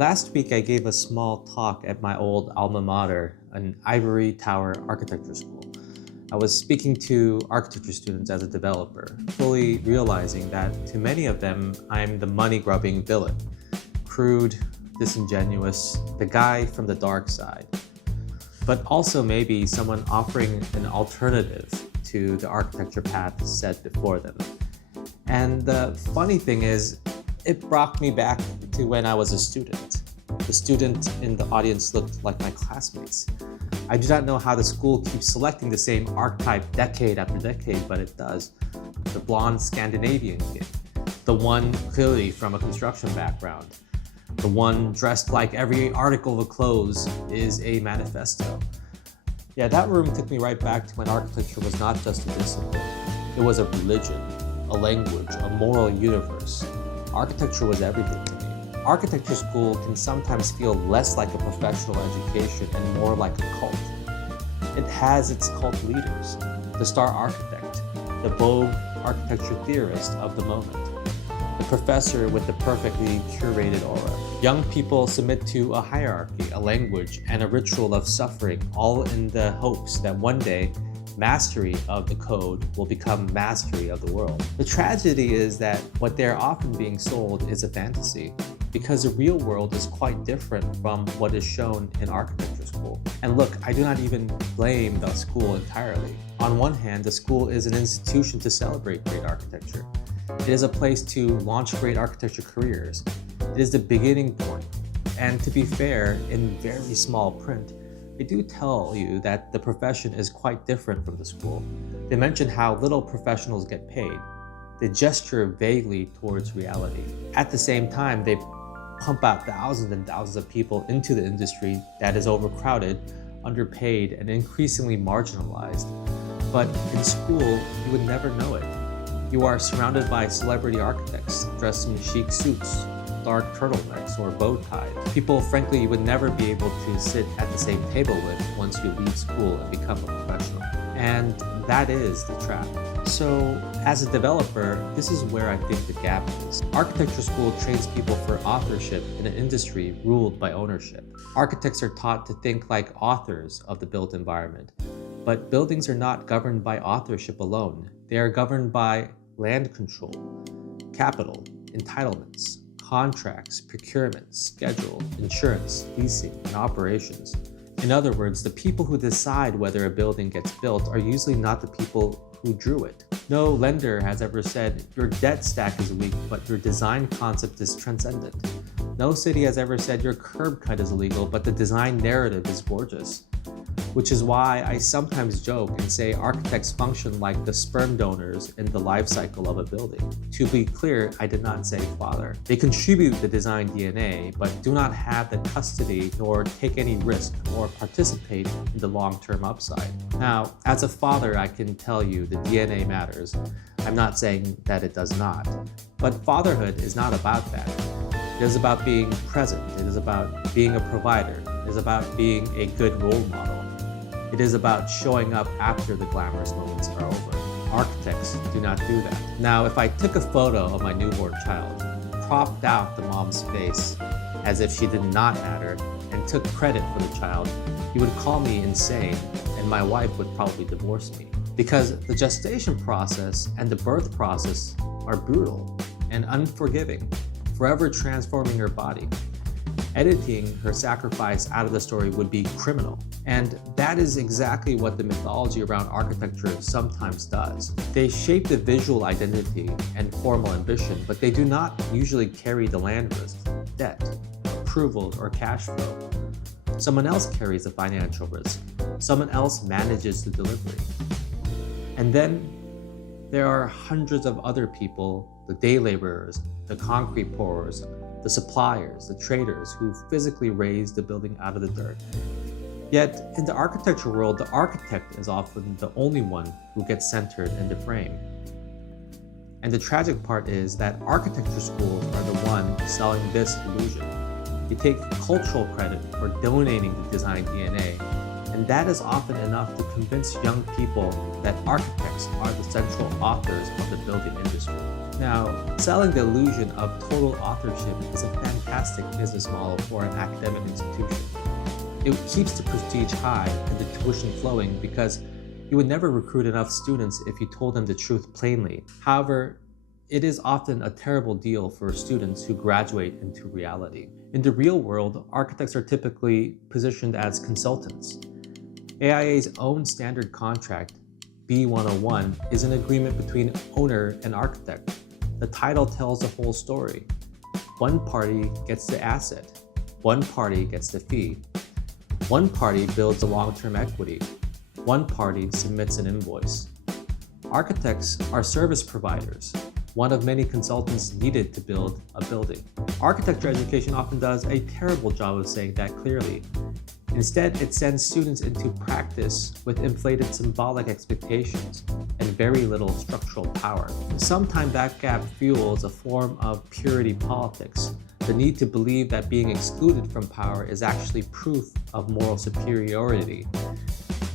Last week, I gave a small talk at my old alma mater, an Ivory Tower architecture school. I was speaking to architecture students as a developer, fully realizing that to many of them, I'm the money-grubbing villain. Crude, disingenuous, the guy from the dark side. But also maybe someone offering an alternative to the architecture path set before them. And the funny thing is, it brought me back to when I was a student. The student in the audience looked like my classmates. I do not know how the school keeps selecting the same archetype decade after decade, but it does. The blonde Scandinavian kid, the one clearly from a construction background, the one dressed like every article of clothes is a manifesto. Yeah, that room took me right back to when architecture was not just a discipline. It was a religion, a language, a moral universe. Architecture was everything to me. Architecture school can sometimes feel less like a professional education and more like a cult. It has its cult leaders, the star architect, the vogue architecture theorist of the moment, the professor with the perfectly curated aura. Young people submit to a hierarchy, a language, and a ritual of suffering, all in the hopes that one day mastery of the code will become mastery of the world. The tragedy is that what they're often being sold is a fantasy, because the real world is quite different from what is shown in architecture school. And look, I do not even blame the school entirely. On one hand, the school is an institution to celebrate great architecture. It is a place to launch great architecture careers. It is the beginning point. And to be fair, in very small print, they do tell you that the profession is quite different from the school. They mention how little professionals get paid. They gesture vaguely towards reality. At the same time, they pump out thousands and thousands of people into the industry that is overcrowded, underpaid, and increasingly marginalized. But in school, you would never know it. You are surrounded by celebrity architects dressed in chic suits, dark turtlenecks, or bow ties. People, frankly, you would never be able to sit at the same table with once you leave school and become a professional. And that is the trap. So, as a developer, this is where I think the gap is. Architecture school trains people for authorship in an industry ruled by ownership. Architects are taught to think like authors of the built environment. But buildings are not governed by authorship alone. They are governed by land control, capital, entitlements, contracts, procurement, schedule, insurance, leasing, and operations. In other words, the people who decide whether a building gets built are usually not the people who drew it. No lender has ever said, your debt stack is weak, but your design concept is transcendent. No city has ever said your curb cut is illegal, but the design narrative is gorgeous. Which is why I sometimes joke and say architects function like the sperm donors in the life cycle of a building. To be clear, I did not say father. They contribute the design DNA, but do not have the custody nor take any risk or participate in the long-term upside. Now, as a father, I can tell you the DNA matters. I'm not saying that it does not. But fatherhood is not about that. It is about being present. It is about being a provider. It is about being a good role model. It is about showing up after the glamorous moments are over. Architects do not do that. Now, if I took a photo of my newborn child, cropped out the mom's face as if she did not matter, and took credit for the child, you would call me insane, and my wife would probably divorce me. Because the gestation process and the birth process are brutal and unforgiving, forever transforming her body. Editing her sacrifice out of the story would be criminal. And that is exactly what the mythology around architecture sometimes does. They shape the visual identity and formal ambition, but they do not usually carry the land risk, debt, approvals, or cash flow. Someone else carries the financial risk. Someone else manages the delivery. And then there are hundreds of other people, the day laborers, the concrete pourers, the suppliers, the traders who physically raise the building out of the dirt. Yet, in the architecture world, the architect is often the only one who gets centered in the frame. And the tragic part is that architecture schools are the ones selling this illusion. They take cultural credit for donating the design DNA, and that is often enough to convince young people that architects are the central authors of the building industry. Now, selling the illusion of total authorship is a fantastic business model for an academic institution. It keeps the prestige high and the tuition flowing because you would never recruit enough students if you told them the truth plainly. However, it is often a terrible deal for students who graduate into reality. In the real world, architects are typically positioned as consultants. AIA's own standard contract, B101, is an agreement between owner and architect. The title tells the whole story. One party gets the asset. One party gets the fee. One party builds a long-term equity. One party submits an invoice. Architects are service providers, one of many consultants needed to build a building. Architecture education often does a terrible job of saying that clearly. Instead, it sends students into practice with inflated symbolic expectations and very little structural power. Sometimes that gap fuels a form of purity politics, the need to believe that being excluded from power is actually proof of moral superiority.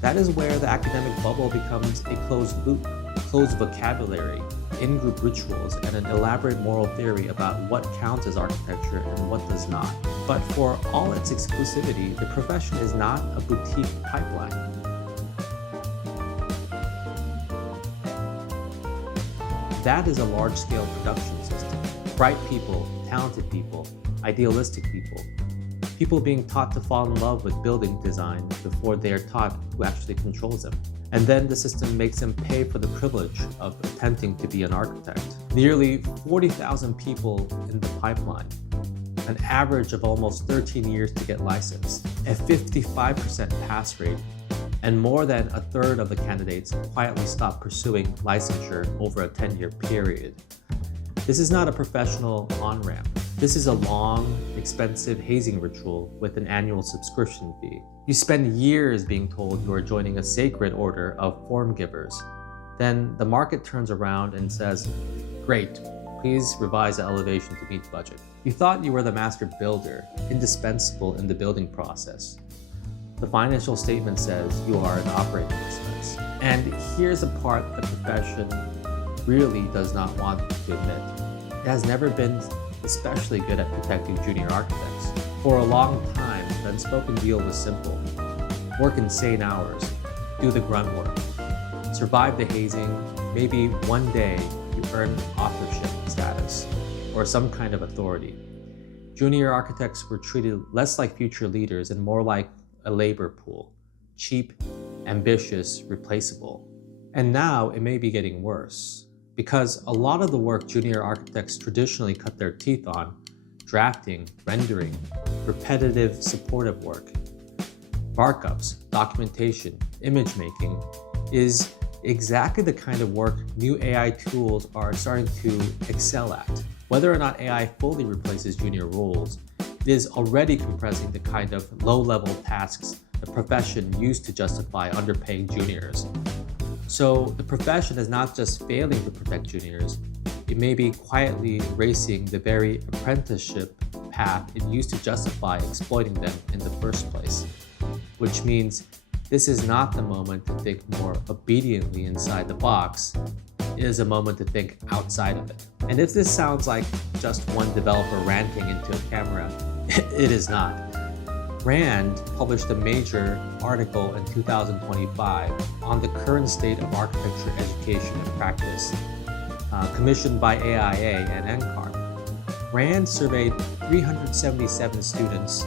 That is where the academic bubble becomes a closed loop, closed vocabulary, in-group rituals, and an elaborate moral theory about what counts as architecture and what does not. But for all its exclusivity, the profession is not a boutique pipeline. That is a large-scale production system. Bright people, talented people, idealistic people. People being taught to fall in love with building design before they are taught who actually controls them. And then the system makes them pay for the privilege of attempting to be an architect. Nearly 40,000 people in the pipeline, an average of almost 13 years to get licensed, a 55% pass rate, and more than a third of the candidates quietly stop pursuing licensure over a 10-year period. This is not a professional on-ramp. This is a long, expensive hazing ritual with an annual subscription fee. You spend years being told you are joining a sacred order of form givers. Then the market turns around and says, "Great, please revise the elevation to meet budget." You thought you were the master builder, indispensable in the building process. The financial statement says you are an operating expense. And here's the part the profession really does not want to admit. It has never been especially good at protecting junior architects. For a long time, the unspoken deal was simple. Work insane hours, do the grunt work, survive the hazing, maybe one day you earn authorship status or some kind of authority. Junior architects were treated less like future leaders and more like a labor pool, cheap, ambitious, replaceable. And now it may be getting worse, because a lot of the work junior architects traditionally cut their teeth on, drafting, rendering, repetitive supportive work, markups, documentation, image making, is exactly the kind of work new AI tools are starting to excel at. Whether or not AI fully replaces junior roles, it is already compressing the kind of low-level tasks the profession used to justify underpaying juniors. So the profession is not just failing to protect juniors, it may be quietly erasing the very apprenticeship path it used to justify exploiting them in the first place. Which means this is not the moment to think more obediently inside the box, it is a moment to think outside of it. And if this sounds like just one developer ranting into a camera, it is not. RAND published a major article in 2025 on the current state of architecture education and practice, commissioned by AIA and NCARB. RAND surveyed 377 students,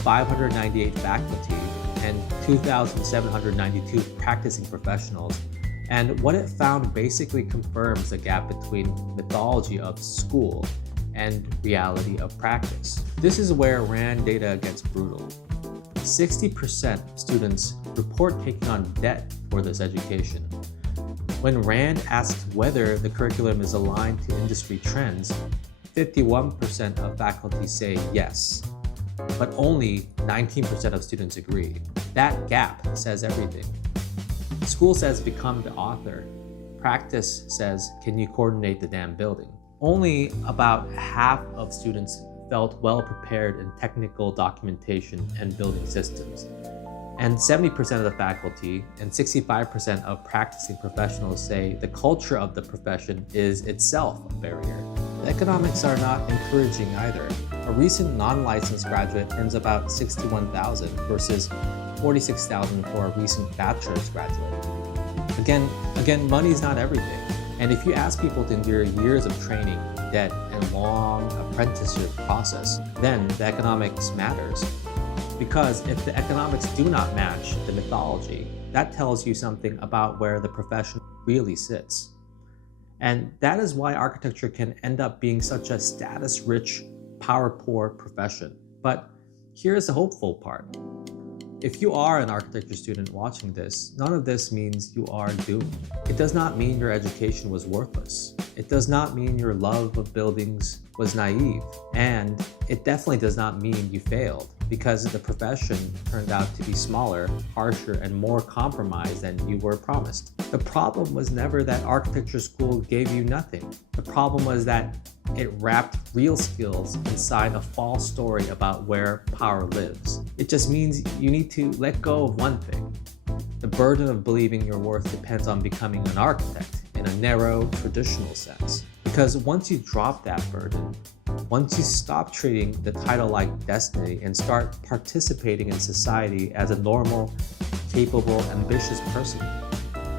598 faculty, and 2,792 practicing professionals. And what it found basically confirms the gap between mythology of school and reality of practice. This is where RAND data gets brutal. 60% of students report taking on debt for this education. When RAND asks whether the curriculum is aligned to industry trends, 51% of faculty say yes, but only 19% of students agree. That gap says everything. School says become the author. Practice says, can you coordinate the damn building? Only about half of students felt well prepared in technical documentation and building systems. And 70% of the faculty and 65% of practicing professionals say the culture of the profession is itself a barrier. The economics are not encouraging either. A recent non-licensed graduate earns about $61,000 versus $46,000 for a recent bachelor's graduate. Again, money is not everything. And if you ask people to endure years of training, debt, and long apprenticeship process, then the economics matters. Because if the economics do not match the mythology, that tells you something about where the profession really sits. And that is why architecture can end up being such a status-rich, power-poor profession. But here's the hopeful part. If you are an architecture student watching this, none of this means you are doomed. It does not mean your education was worthless. It does not mean your love of buildings was naive. And it definitely does not mean you failed, because the profession turned out to be smaller, harsher, and more compromised than you were promised. The problem was never that architecture school gave you nothing. The problem was that it wrapped real skills inside a false story about where power lives. It just means you need to let go of one thing. The burden of believing your worth depends on becoming an architect in a narrow, traditional sense. Because once you drop that burden, once you stop treating the title like destiny and start participating in society as a normal, capable, ambitious person,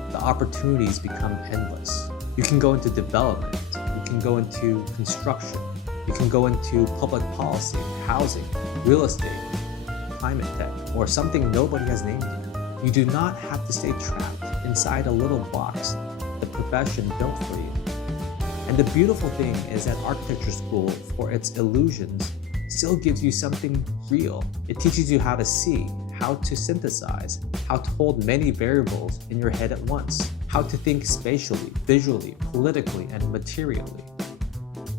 the opportunities become endless. You can go into development, you can go into construction, you can go into public policy, housing, real estate, climate tech, or something nobody has named yet. You do not have to stay trapped inside a little box the profession built for you. And the beautiful thing is that architecture school, for its illusions, still gives you something real. It teaches you how to see, how to synthesize, how to hold many variables in your head at once, how to think spatially, visually, politically, and materially,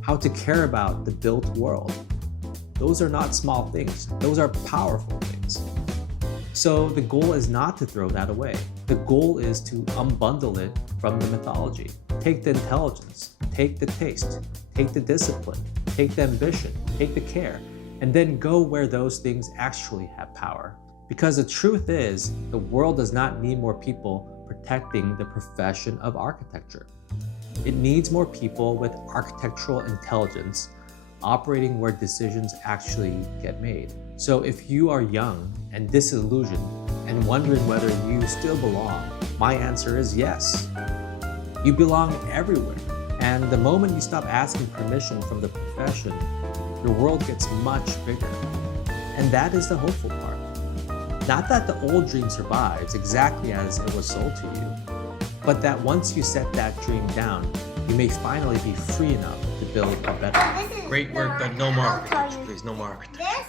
how to care about the built world. Those are not small things. Those are powerful things. So the goal is not to throw that away. The goal is to unbundle it from the mythology. Take the intelligence, take the taste, take the discipline, take the ambition, take the care, and then go where those things actually have power. Because the truth is, the world does not need more people protecting the profession of architecture. It needs more people with architectural intelligence operating where decisions actually get made. So if you are young and disillusioned and wondering whether you still belong, my answer is yes. You belong everywhere. And the moment you stop asking permission from the profession, your world gets much bigger. And that is the hopeful part. Not that the old dream survives exactly as it was sold to you, but that once you set that dream down, you may finally be free enough to build a better. Great work, but no more architecture, please, no more architecture.